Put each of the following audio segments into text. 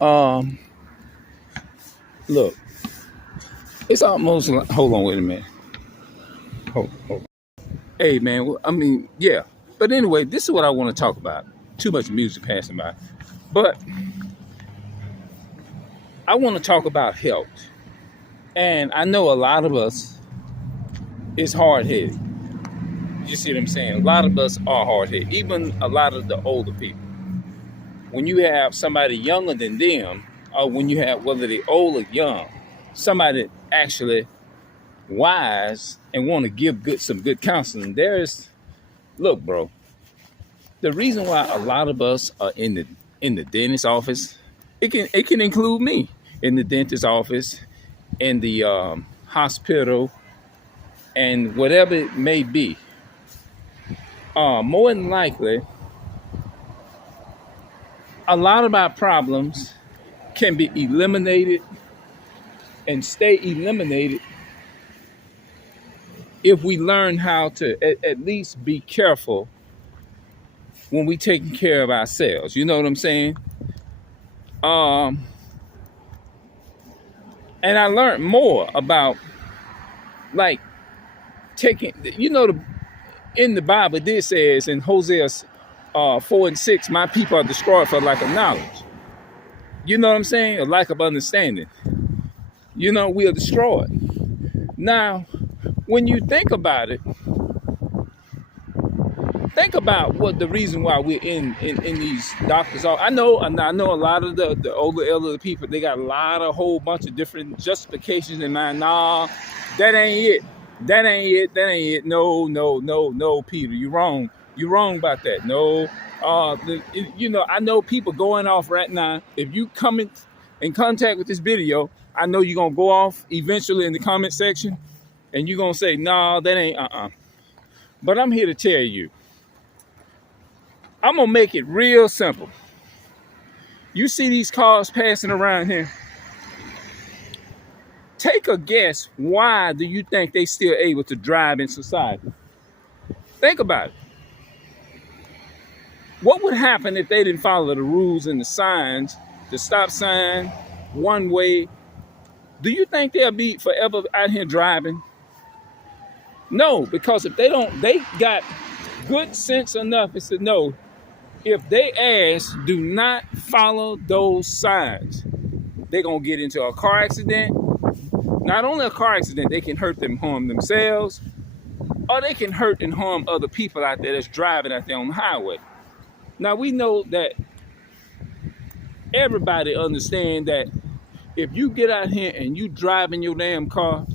Um, Look, it's almost like, hold on, wait a minute. Hold. Hey, man, I mean, yeah. But anyway, this is what I want to talk about. Too much music passing by. But I want to talk about health. And I know a lot of us is hard headed. You see what I'm saying? A lot of us are hard headed, even a lot of the older people. When you have somebody younger than them, or when you have, whether they old or young, somebody actually wise and want to give some good counseling, look, bro, the reason why a lot of us are in the dentist office, it can include me in the dentist office, in the hospital, and whatever it may be. More than likely, a lot of our problems can be eliminated and stay eliminated if we learn how to at least be careful when we taking care of ourselves. You know what I'm saying? Um, and I learned more about, like, taking. In the Bible, this says in Hosea 4:6, my people are destroyed for lack of knowledge. You know what I'm saying? A lack of understanding. We are destroyed. Now, when you think about what the reason why we're in these doctors are. I know a lot of the older elderly people, they got a whole bunch of different justifications in mind. Nah, that ain't it. That ain't it. No, no, no, no, Peter, you're wrong. You're wrong about that. No, I know people going off right now. If you come in contact with this video, I know you're gonna go off eventually in the comment section, and you're gonna say, nah, that ain't But I'm here to tell you, I'm gonna make it real simple. You see these cars passing around here. Take a guess. Why do you think they still able to drive in society? Think about it. What would happen if they didn't follow the rules and the signs, the stop sign, one way? Do you think they'll be forever out here driving? No, because if they got good sense enough is to know, if they ask, do not follow those signs, they're gonna get into a car accident. Not only a car accident, they can harm themselves, or they can hurt and harm other people out there that's driving out there on the highway. Now, we know that everybody understands that if you get out here and you drive in your damn car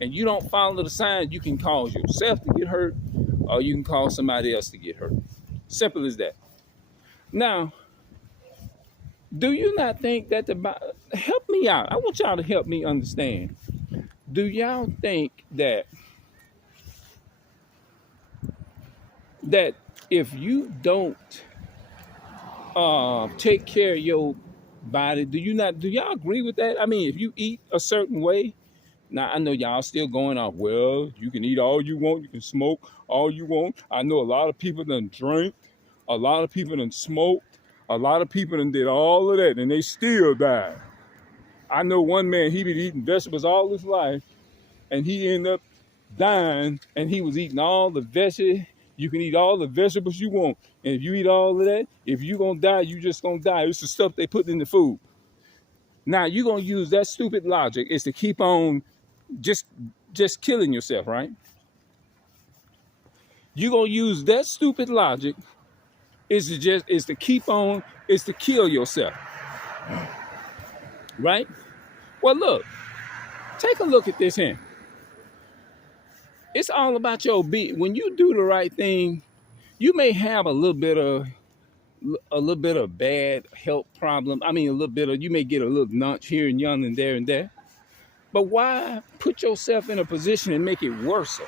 and you don't follow the signs, you can cause yourself to get hurt, or you can cause somebody else to get hurt. Simple as that. Now, do you not think that help me out? I want y'all to help me understand. Do y'all think that if you don't take care of your body, do y'all agree with that? I mean, if you eat a certain way, now I know y'all still going off, well, you can eat all you want, you can smoke all you want. I know a lot of people done drink, a lot of people done smoked, a lot of people done did all of that and they still died. I know one man, he been eating vegetables all his life and he ended up dying, and he was eating all the vegetables. You can eat all the vegetables you want. And if you eat all of that, if you're going to die, you just going to die. It's the stuff they put in the food. Now, you're going to use that stupid logic is to keep on just killing yourself, right? You're going to use that stupid logic is to kill yourself, right? Well, look, take a look at this here. It's all about your beat. When you do the right thing, you may have a little bit of bad health problem. I mean, you may get a little notch here and yon and there. But why put yourself in a position and make it worse?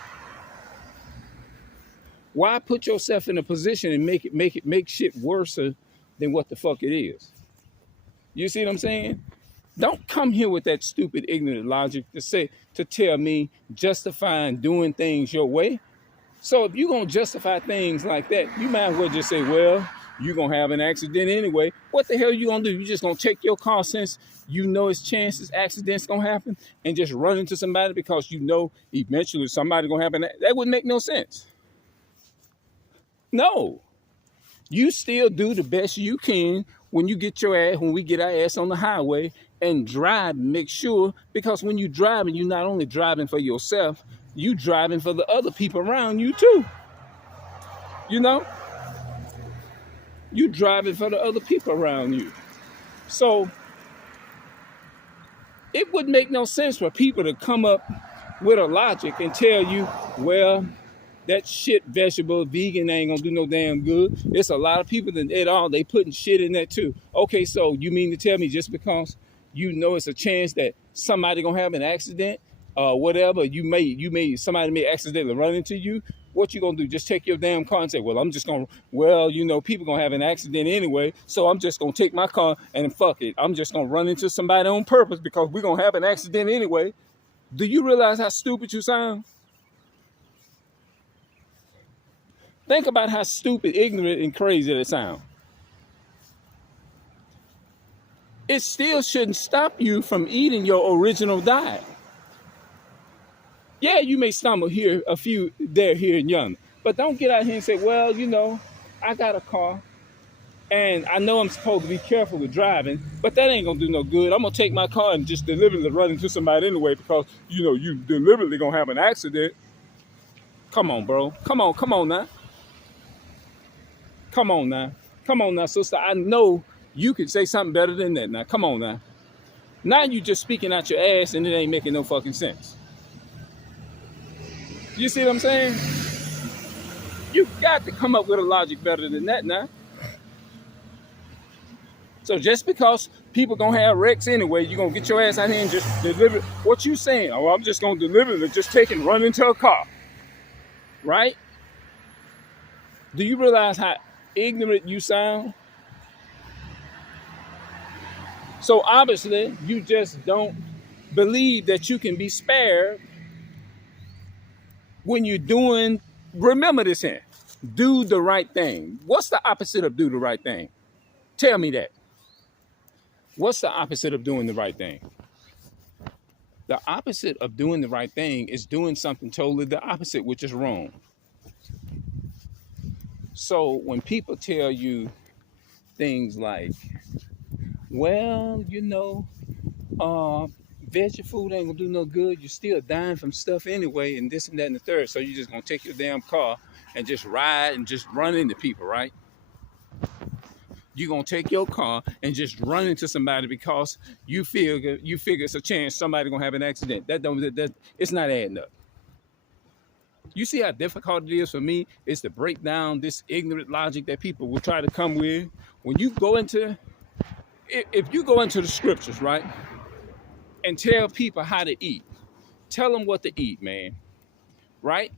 Why put yourself in a position and make shit worse than what the fuck it is? You see what I'm saying? Don't come here with that stupid, ignorant logic to tell me justifying doing things your way. So if you're going to justify things like that, you might as well just say, well, you're going to have an accident anyway. What the hell you going to do? You just going to take your car since you know it's chances accidents going to happen and just run into somebody because you know eventually somebody going to happen? That wouldn't make no sense. No. You still do the best you can when you get your ass, when we get our ass on the highway and drive, make sure, because when you driving, you're not only driving for yourself, you driving for the other people around you too. You know? You driving for the other people around you. So it would make no sense for people to come up with a logic and tell you, well, that shit vegetable vegan ain't gonna do no damn good. It's a lot of people that they putting shit in that too. Okay, so you mean to tell me just because you know it's a chance that somebody gonna have an accident, whatever, somebody may accidentally run into you, what you gonna do? Just take your damn car and say, well, people gonna have an accident anyway, so I'm just gonna take my car and fuck it. I'm just gonna run into somebody on purpose because we're gonna have an accident anyway. Do you realize how stupid you sound? Think about how stupid, ignorant, and crazy that sounds. It still shouldn't stop you from eating your original diet. Yeah, you may stumble here, a few there, here, and yonder. But don't get out here and say, well, I got a car, and I know I'm supposed to be careful with driving, but that ain't going to do no good. I'm going to take my car and just deliberately run into somebody anyway because, you deliberately going to have an accident. Come on, bro. Come on now. Come on now, sister. I know you can say something better than that now. Come on now. Now you just speaking out your ass and it ain't making no fucking sense. You see what I'm saying? You got to come up with a logic better than that now. So just because people gonna have wrecks anyway, you gonna get your ass out here and just deliver what you saying. Oh, I'm just gonna deliberately just take and run into a car. Right? Do you realize how ignorant you sound? So obviously you just don't believe that you can be spared when you're doing, remember this here, do the right thing. What's the opposite of do the right thing? Tell me that. What's the opposite of doing the right thing? The opposite of doing the right thing is doing something totally the opposite, which is wrong. So when people tell you things like, well, veggie food ain't gonna do no good, you're still dying from stuff anyway, and this and that and the third, so you're just gonna take your damn car and just ride and just run into people, right? You're gonna take your car and just run into somebody because you figure it's a chance somebody gonna have an accident. That it's not adding up. You see how difficult it is for me is to break down this ignorant logic that people will try to come with. When you go into, if you go into the scriptures, right, and tell people how to eat, tell them what to eat, man, right?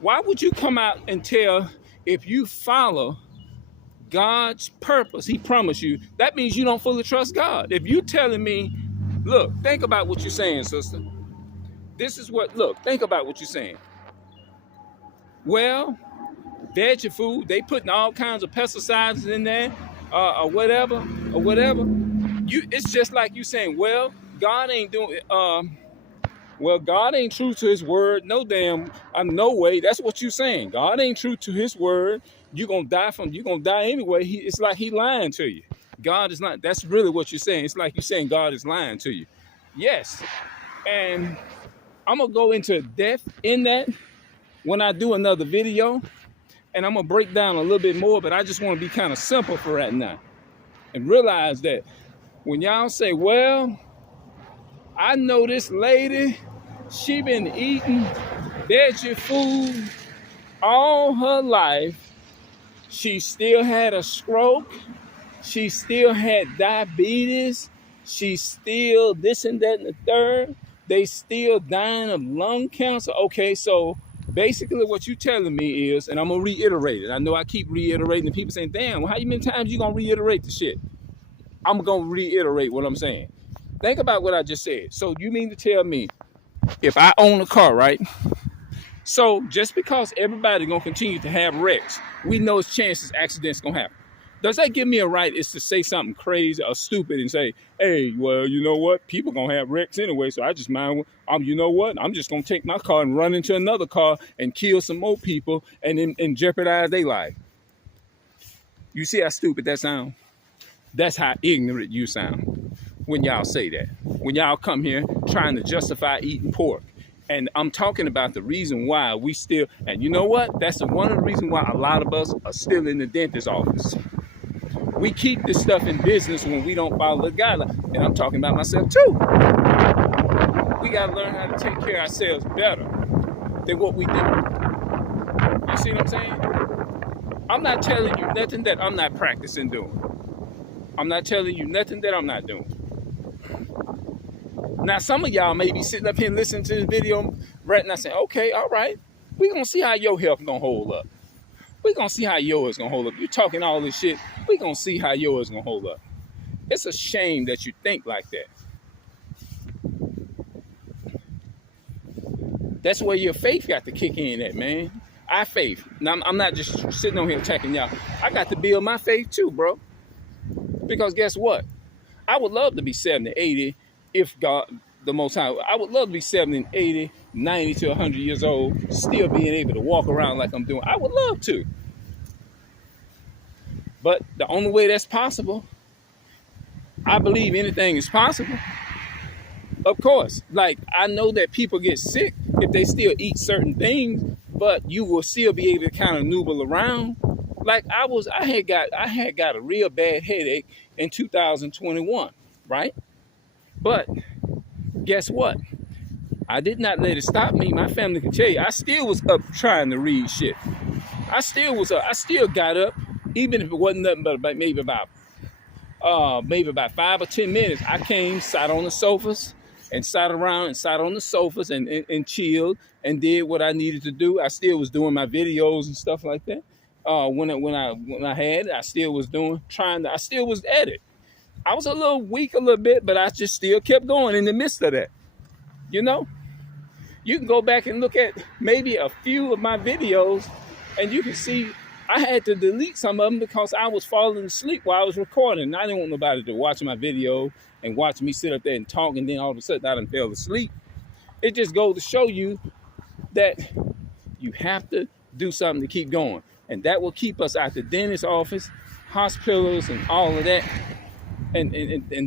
Why would you come out and tell, if you follow God's purpose, he promised you, that means you don't fully trust God. If you telling me, look, think about what you're saying, sister. Think about what you're saying. Well, veggie food, they putting all kinds of pesticides in there, or whatever. It's just like you saying, well, God ain't doing, God ain't true to his word. No way. That's what you're saying. God ain't true to his word. You're going to die anyway. It's like he lying to you. God is not, that's really what you're saying. It's like you're saying God is lying to you. Yes. And I'm going to go into depth in that when I do another video. And I'm going to break down a little bit more, but I just want to be kind of simple for right now. And realize that when y'all say, well, I know this lady, she been eating veggie food all her life. She still had a stroke. She still had diabetes. She still this and that and the third. They still dying of lung cancer. Okay, so basically what you telling me is, and I'm going to reiterate it. I know I keep reiterating, and people saying, damn, well, how many times you going to reiterate the shit? I'm going to reiterate what I'm saying. Think about what I just said. So you mean to tell me, if I own a car, right, So just because everybody gonna continue to have wrecks, we know it's chances accidents gonna happen. Does that give me a right is to say something crazy or stupid and say, hey, well, you know what? People gonna have wrecks anyway, so I just mind, you know what? I'm just gonna take my car and run into another car and kill some more people and jeopardize their life. You see how stupid that sounds? That's how ignorant you sound when y'all say that. When y'all come here trying to justify eating pork. And I'm talking about the reason why we still, and you know what? That's one of the reasons why a lot of us are still in the dentist's office. We keep this stuff in business when we don't follow the guidelines. And I'm talking about myself too. We got to learn how to take care of ourselves better than what we do. You see what I'm saying? I'm not telling you nothing that I'm not practicing doing. I'm not telling you nothing that I'm not doing. Now, some of y'all may be sitting up here and listening to this video right now saying, okay, all right, we're going to see how your health going to hold up. We're going to see how yours going to hold up. You're talking all this shit. We're going to see how yours going to hold up. It's a shame that you think like that. That's where your faith got to kick in at, man. Our faith. Now, I'm not just sitting on here attacking y'all. I got to build my faith too, bro. Because guess what? I would love to be 70, 80 if God, the Most High, I would love to be 70, 80, 90 to 100 years old, still being able to walk around like I'm doing. I would love to. But the only way that's possible, I believe anything is possible. Of course, like I know that people get sick if they still eat certain things, but you will still be able to kind of noodle around. Like I had got a real bad headache in 2021, right? But guess what? I did not let it stop me. My family can tell you, I still was up trying to read shit. I still was up. I still got up, even if it wasn't nothing but maybe about 5 or 10 minutes. I came, sat on the sofas, and sat around and sat on the sofas and chilled and did what I needed to do. I still was doing my videos and stuff like that. When I had it, I still was I still was at it. I was a little weak a little bit, but I just still kept going in the midst of that. You know, you can go back and look at maybe a few of my videos and you can see I had to delete some of them because I was falling asleep while I was recording. I didn't want nobody to watch my video and watch me sit up there and talk and then all of a sudden I done fell asleep. It just goes to show you that you have to do something to keep going. And that will keep us out the dentist's office, hospitals and all of that. And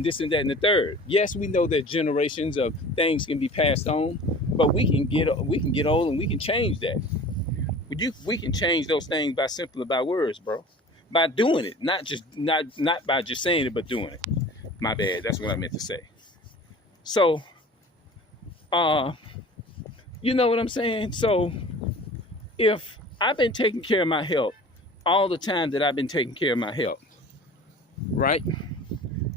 this and that and the third. Yes, we know that generations of things can be passed on, but we can get old and we can change that. We can change those things by words, bro. By doing it, not by just saying it, but doing it. My bad. That's what I meant to say. So, you know what I'm saying? So, if I've been taking care of my health all the time that I've been taking care of my health, right?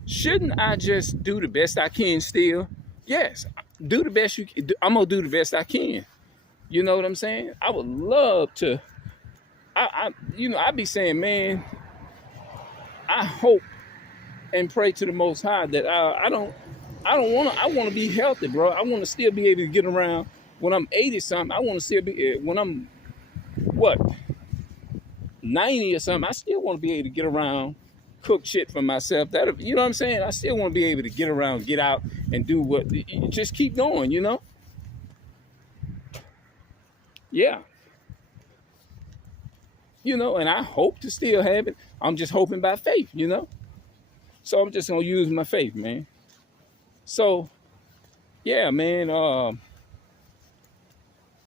Shouldn't I just do the best I can still? Yes, do the best you can. I'm gonna do the best I can. You know what I'm saying? I would love to. I'd be saying, man, I hope and pray to the Most High that I want to be healthy, bro. I want to still be able to get around when I'm 80 something. I want to still be when I'm 90 or something. I still want to be able to get around, cook shit for myself. That, you know what I'm saying? I still want to be able to get around, get out, and do what. Just keep going, you know. Yeah. You know, and I hope to still have it. I'm just hoping by faith, you know. So I'm just gonna use my faith, man. So, yeah, man.